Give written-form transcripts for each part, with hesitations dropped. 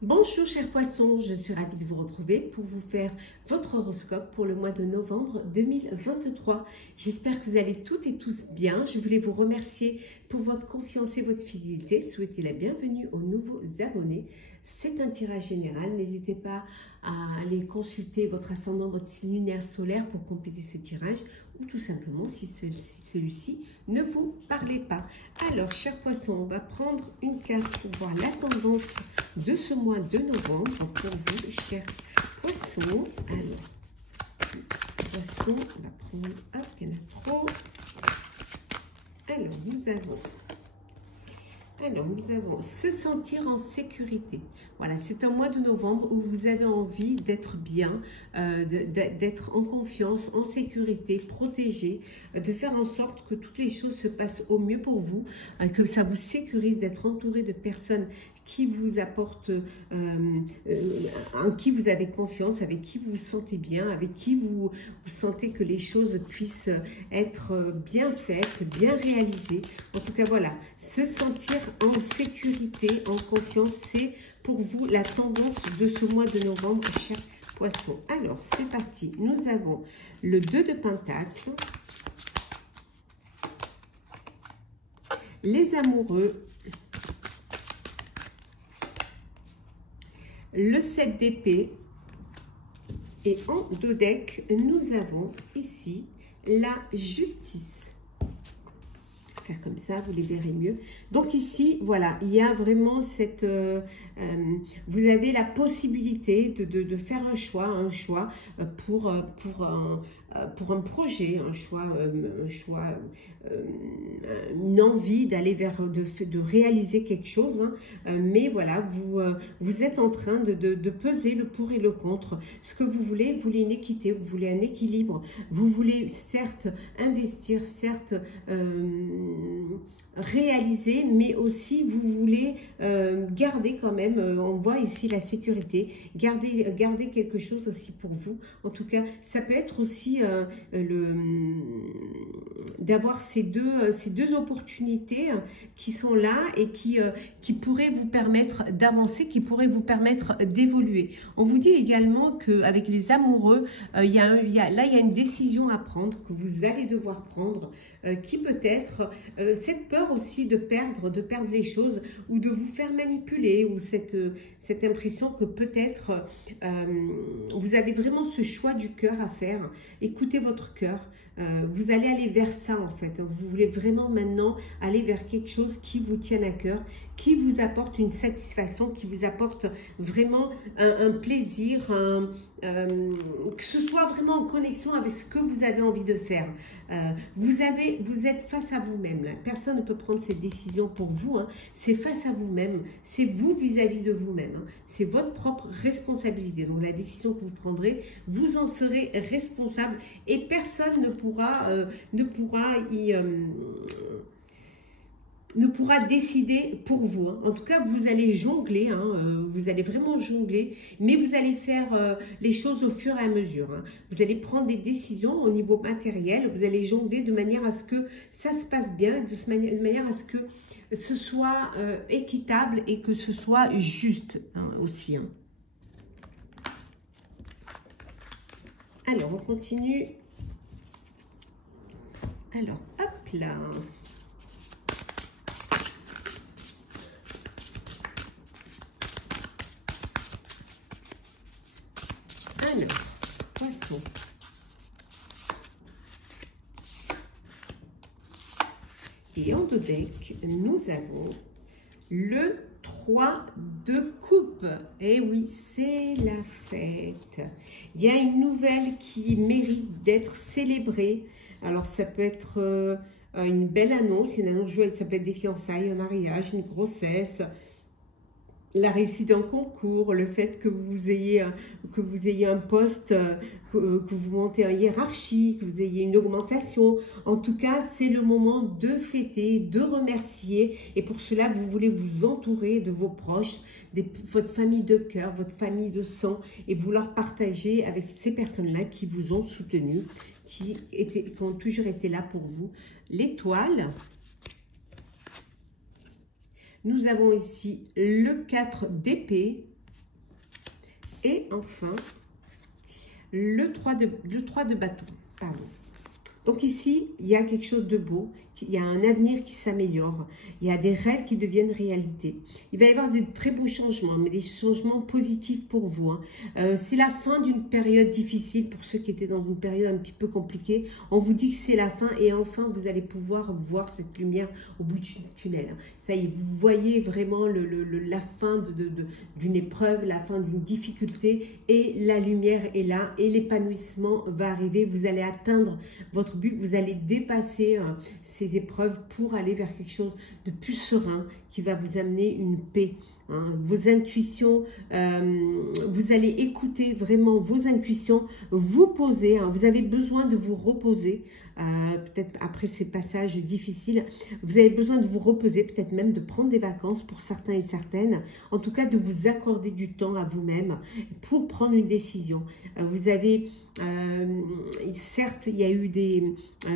Bonjour chers poissons, je suis ravie de vous retrouver pour vous faire votre horoscope pour le mois de novembre 2023. J'espère que vous allez toutes et tous bien. Je voulais vous remercier pour votre confiance et votre fidélité. Souhaiter la bienvenue aux nouveaux abonnés. C'est un tirage général. N'hésitez pas à aller consulter votre ascendant, votre signe lunaire solaire pour compléter ce tirage ou tout simplement si celui-ci ne vous parlait pas. Alors chers poissons, on va prendre une carte pour voir la tendance de ce mois de novembre pour vous, chers poissons. Alors, poissons, on va prendre, hop, il y en a trop. Alors, nous avons se sentir en sécurité. Voilà, c'est un mois de novembre où vous avez envie d'être bien, d'être en confiance, en sécurité, protégé, de faire en sorte que toutes les choses se passent au mieux pour vous, que ça vous sécurise d'être entouré de personnes qui vous apportent, en qui vous avez confiance, avec qui vous vous sentez bien, avec qui vous sentez que les choses puissent être bien faites, bien réalisées. En tout cas, voilà, se sentir en sécurité, en confiance, c'est pour vous la tendance de ce mois de novembre, chers poissons. Alors, c'est parti. Nous avons le 2 de Pentacle, les amoureux, le 7 d'épée et en dodec, nous avons ici la justice. Faire comme ça, vous les verrez mieux. Donc ici, voilà, il y a vraiment cette... vous avez la possibilité de faire un choix pour un projet, une envie d'aller vers, de réaliser quelque chose. Mais voilà, vous êtes en train de peser le pour et le contre. Ce que vous voulez une équité, vous voulez un équilibre. Vous voulez certes investir, certes réaliser, mais aussi vous voulez garder quand même, on voit ici la sécurité, garder quelque chose aussi pour vous. En tout cas, ça peut être aussi d'avoir ces deux opportunités qui sont là et qui pourraient vous permettre d'avancer, qui pourraient vous permettre d'évoluer. On vous dit également qu'avec les amoureux, là il y a une décision à prendre, que vous allez devoir prendre, qui peut être cette peur aussi de perdre les choses ou de vous faire manipuler, ou cette impression que peut-être vous avez vraiment ce choix du cœur à faire. Écoutez votre cœur. Vous allez aller vers ça en fait. Vous voulez vraiment maintenant aller vers quelque chose qui vous tienne à cœur, qui vous apporte une satisfaction, qui vous apporte vraiment un plaisir, que ce soit vraiment en connexion avec ce que vous avez envie de faire. Vous êtes face à vous-même. Personne ne peut prendre cette décision pour vous. C'est face à vous-même. C'est vous vis-à-vis de vous-même. C'est votre propre responsabilité. Donc la décision que vous prendrez, vous en serez responsable et personne ne pourra décider pour vous. En tout cas, vous allez jongler, vous allez vraiment jongler, mais vous allez faire les choses au fur et à mesure. Vous allez prendre des décisions au niveau matériel, vous allez jongler de manière à ce que ça se passe bien, de manière à ce que ce soit équitable et que ce soit juste aussi. Alors, on continue. Alors, hop là. Alors, poisson. Et en dodec, nous avons le 3 de coupe. Et oui, c'est la fête. Il y a une nouvelle qui mérite d'être célébrée. Alors, ça peut être une belle annonce, une annonce joyeuse, ça peut être des fiançailles, un mariage, une grossesse, la réussite d'un concours, le fait que vous ayez un poste, que vous montez en hiérarchie, que vous ayez une augmentation. En tout cas, c'est le moment de fêter, de remercier. Et pour cela, vous voulez vous entourer de vos proches, votre famille de cœur, votre famille de sang, et vouloir partager avec ces personnes-là qui vous ont soutenu, qui ont toujours été là pour vous. L'étoile. Nous avons ici le 4 d'épée Et enfin, le 3 de bâton. Pardon. Donc ici, il y a quelque chose de beau, il y a un avenir qui s'améliore, il y a des rêves qui deviennent réalité. Il va y avoir de très beaux changements, mais des changements positifs pour vous. C'est la fin d'une période difficile pour ceux qui étaient dans une période un petit peu compliquée. On vous dit que c'est la fin et enfin, vous allez pouvoir voir cette lumière au bout du tunnel. Ça y est, vous voyez vraiment la fin d'une épreuve, la fin d'une difficulté et la lumière est là et l'épanouissement va arriver. Vous allez atteindre votre but, vous allez dépasser ces épreuves pour aller vers quelque chose de plus serein qui va vous amener une paix. Vos intuitions, vous allez écouter vraiment vos intuitions, vous poser, vous avez besoin de vous reposer, peut-être après ces passages difficiles, vous avez besoin de vous reposer, peut-être même de prendre des vacances pour certains et certaines, en tout cas de vous accorder du temps à vous-même pour prendre une décision. Vous avez, certes, il y a eu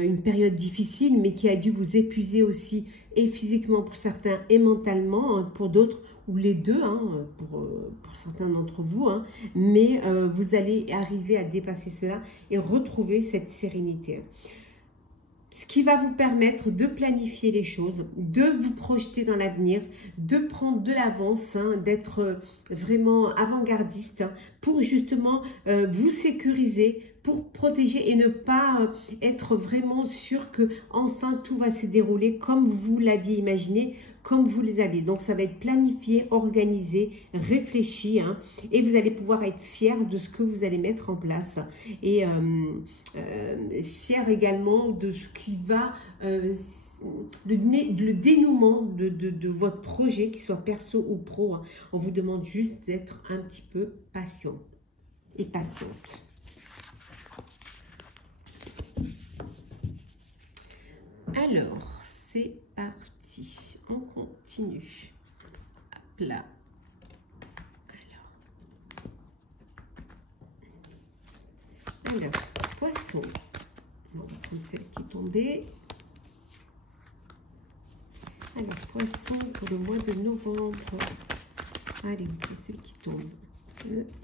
une période difficile, mais qui a dû vous épuiser aussi, et physiquement pour certains, et mentalement pour d'autres, ou les deux, pour certains d'entre vous, mais vous allez arriver à dépasser cela et retrouver cette sérénité. Ce qui va vous permettre de planifier les choses, de vous projeter dans l'avenir, de prendre de l'avance, d'être vraiment avant-gardiste pour justement vous sécuriser, pour protéger et ne pas être vraiment sûr que enfin tout va se dérouler comme vous l'aviez imaginé, comme vous les avez. Donc ça va être planifié, organisé, réfléchi, et vous allez pouvoir être fier de ce que vous allez mettre en place et fier également de ce qui va le dénouement de votre projet, qu'il soit perso ou pro. On vous demande juste d'être un petit peu patient et patiente. Alors, c'est parti. On continue. Hop là. Alors, poisson. On va prendre celle qui est tombée. Alors, poisson pour le mois de novembre. Allez, c'est celle qui tombe.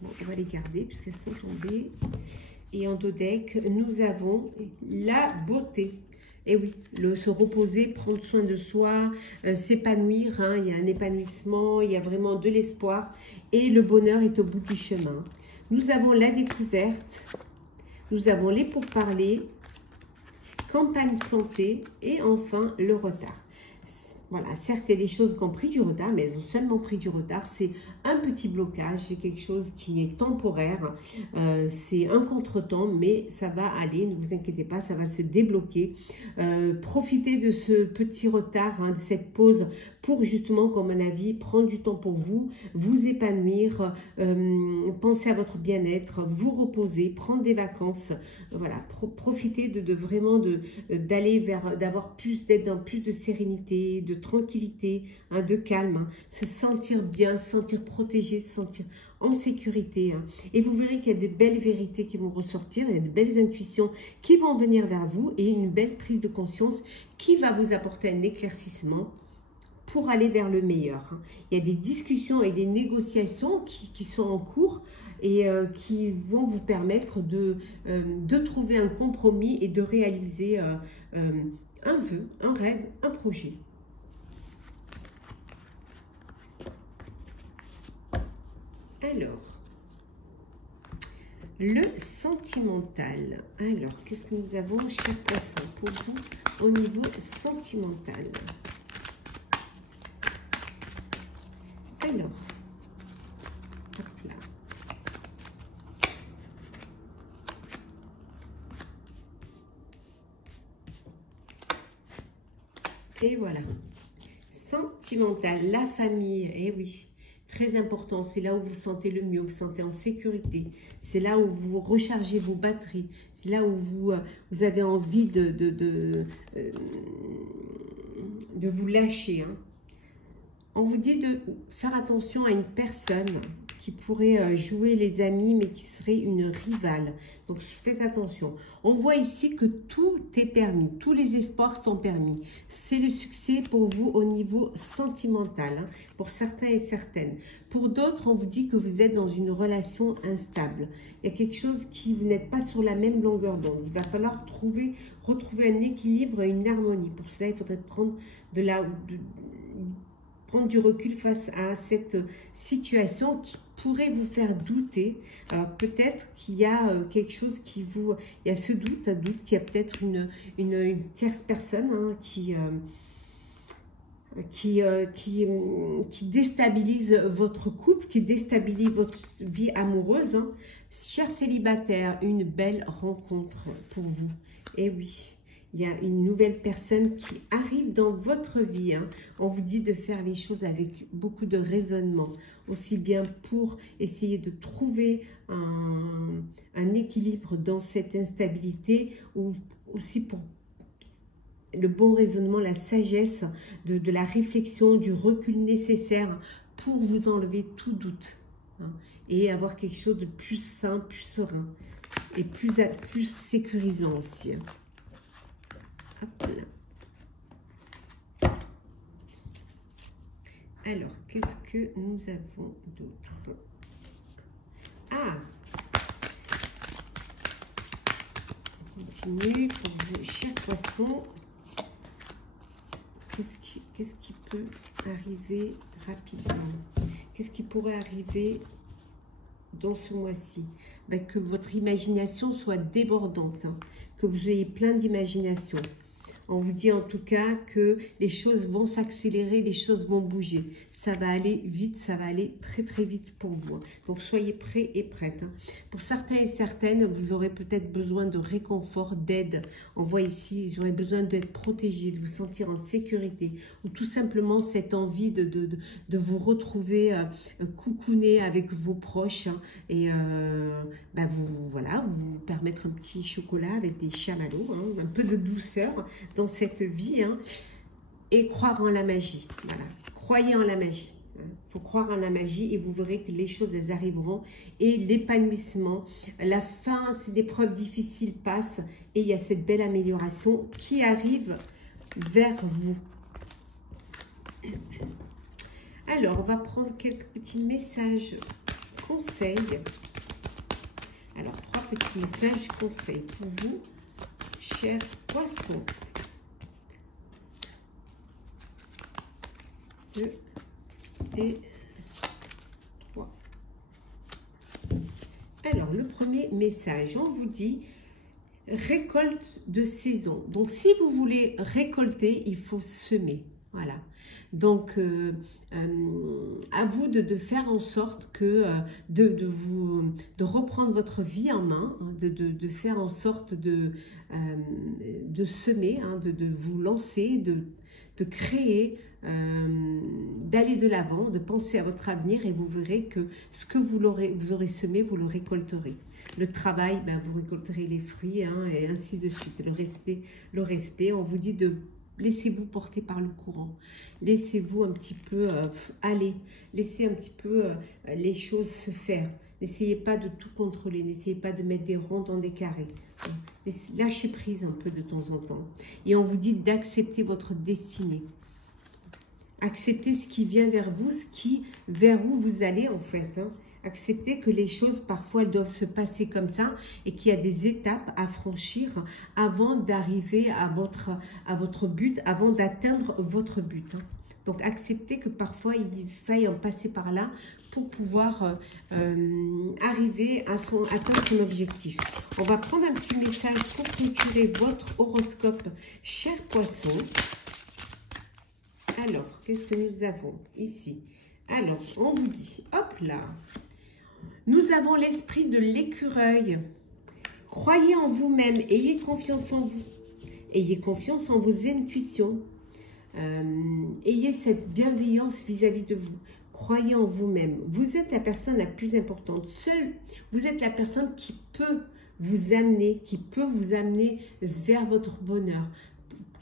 Bon, on va les garder puisqu'elles sont tombées. Et en dos deck, nous avons la beauté. Et oui, se reposer, prendre soin de soi, s'épanouir. Il y a un épanouissement, il y a vraiment de l'espoir. Et le bonheur est au bout du chemin. Nous avons la découverte. Nous avons les pourparlers, campagne santé et enfin le retard. Voilà, certes, il y a des choses qui ont pris du retard, mais elles ont seulement pris du retard. C'est un petit blocage, c'est quelque chose qui est temporaire. C'est un contretemps, mais ça va aller, ne vous inquiétez pas, ça va se débloquer. Profitez de ce petit retard, de cette pause, pour justement, comme mon avis, prendre du temps pour vous, vous épanouir, penser à votre bien-être, vous reposer, prendre des vacances. Voilà, profitez de vraiment d'aller vers, d'avoir plus, d'être dans plus de sérénité, de tranquillité, de calme, se sentir bien, se sentir protégé, se sentir en sécurité. Et vous verrez qu'il y a de belles vérités qui vont ressortir, il y a de belles intuitions qui vont venir vers vous et une belle prise de conscience qui va vous apporter un éclaircissement pour aller vers le meilleur. Il y a des discussions et des négociations qui sont en cours et qui vont vous permettre de trouver un compromis et de réaliser un vœu, un rêve, un projet. Alors, le sentimental. Alors, qu'est-ce que nous avons, cher poisson, pour vous au niveau sentimental? Alors, hop là. Et voilà. Sentimental, la famille, eh oui. Très important, c'est là où vous sentez le mieux, vous sentez en sécurité. C'est là où vous rechargez vos batteries. C'est là où vous avez envie de vous lâcher. On vous dit de faire attention à une personne qui pourrait jouer les amis, mais qui serait une rivale. Donc, faites attention. On voit ici que tout est permis. Tous les espoirs sont permis. C'est le succès pour vous au niveau sentimental, hein, pour certains et certaines. Pour d'autres, on vous dit que vous êtes dans une relation instable. Il y a quelque chose qui vous n'êtes pas sur la même longueur d'onde. Il va falloir retrouver un équilibre et une harmonie. Pour cela, il faudrait prendre prendre du recul face à cette situation qui pourrait vous faire douter. Alors peut-être qu'il y a quelque chose qui vous... Il y a ce doute, qu'il y a peut-être une tierce personne, hein, qui déstabilise votre couple, qui déstabilise votre vie amoureuse. Hein. Cher célibataire, une belle rencontre pour vous. Et oui, il y a une nouvelle personne qui arrive dans votre vie. Hein. On vous dit de faire les choses avec beaucoup de raisonnement, aussi bien pour essayer de trouver un équilibre dans cette instabilité, ou aussi pour le bon raisonnement, la sagesse, de la réflexion, du recul nécessaire pour vous enlever tout doute, hein, et avoir quelque chose de plus sain, plus serein et plus sécurisant aussi. Hop là. Alors, qu'est-ce que nous avons d'autre? Ah, on continue pour vous, chers poissons. Qu'est-ce qui peut arriver rapidement? Qu'est-ce qui pourrait arriver dans ce mois-ci? Ben, que votre imagination soit débordante, hein, que vous ayez plein d'imagination. On vous dit en tout cas que les choses vont s'accélérer, les choses vont bouger. Ça va aller vite, ça va aller très très vite pour vous. Donc soyez prêts et prêtes. Hein. Pour certains et certaines, vous aurez peut-être besoin de réconfort, d'aide. On voit ici, vous aurez besoin d'être protégé, de vous sentir en sécurité. Ou tout simplement cette envie de vous retrouver coucouné avec vos proches. Hein, et ben vous permettre un petit chocolat avec des chamallows, hein, un peu de douceur dans cette vie, hein, et croire en la magie. Voilà, croyez en la magie. Il faut croire en la magie et vous verrez que les choses, elles arriveront. Et l'épanouissement, la fin, ces épreuves difficiles passent et il y a cette belle amélioration qui arrive vers vous. Alors, on va prendre quelques petits messages conseils. Alors, 3 petits messages conseils pour vous, chers poissons. 2 et 3. Alors, le premier message, on vous dit récolte de saison. Donc, si vous voulez récolter, il faut semer. Voilà. Donc, à vous de faire en sorte que de reprendre votre vie en main, hein, de faire en sorte de semer, hein, de vous lancer, de créer, d'aller de l'avant, de penser à votre avenir et vous verrez que ce que vous aurez semé, vous le récolterez. Le travail, ben, vous récolterez les fruits, hein, et ainsi de suite. Le respect, on vous dit de laissez-vous porter par le courant. Laissez-vous un petit peu aller. Laissez un petit peu les choses se faire. N'essayez pas de tout contrôler. N'essayez pas de mettre des ronds dans des carrés. Lâchez prise un peu de temps en temps. Et on vous dit d'accepter votre destinée. Acceptez ce qui vient vers vous, vers où vous allez en fait. Hein. Acceptez que les choses, parfois, elles doivent se passer comme ça et qu'il y a des étapes à franchir avant d'arriver à votre but, avant d'atteindre votre but. Hein. Donc, acceptez que parfois, il faille en passer par là pour pouvoir arriver à atteindre son objectif. On va prendre un petit message pour clôturer votre horoscope, chers poissons. Alors, qu'est-ce que nous avons ici? Alors, on vous dit, hop là, nous avons l'esprit de l'écureuil. Croyez en vous-même, ayez confiance en vous. Ayez confiance en vos intuitions. Ayez cette bienveillance vis-à-vis de vous. Croyez en vous-même. Vous êtes la personne la plus importante. Seule, vous êtes la personne qui peut vous amener vers votre bonheur,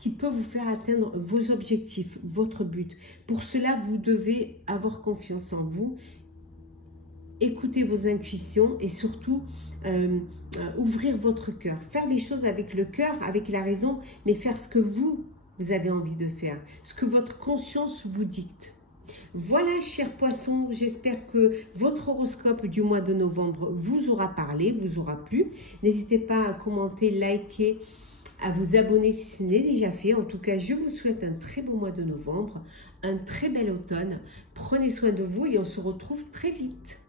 qui peut vous faire atteindre vos objectifs, votre but. Pour cela, vous devez avoir confiance en vous, écouter vos intuitions et surtout ouvrir votre cœur. Faire les choses avec le cœur, avec la raison, mais faire ce que vous avez envie de faire, ce que votre conscience vous dicte. Voilà, chers poissons, j'espère que votre horoscope du mois de novembre vous aura parlé, vous aura plu. N'hésitez pas à commenter, liker, à vous abonner si ce n'est déjà fait. En tout cas, je vous souhaite un très beau mois de novembre, un très bel automne. Prenez soin de vous et on se retrouve très vite.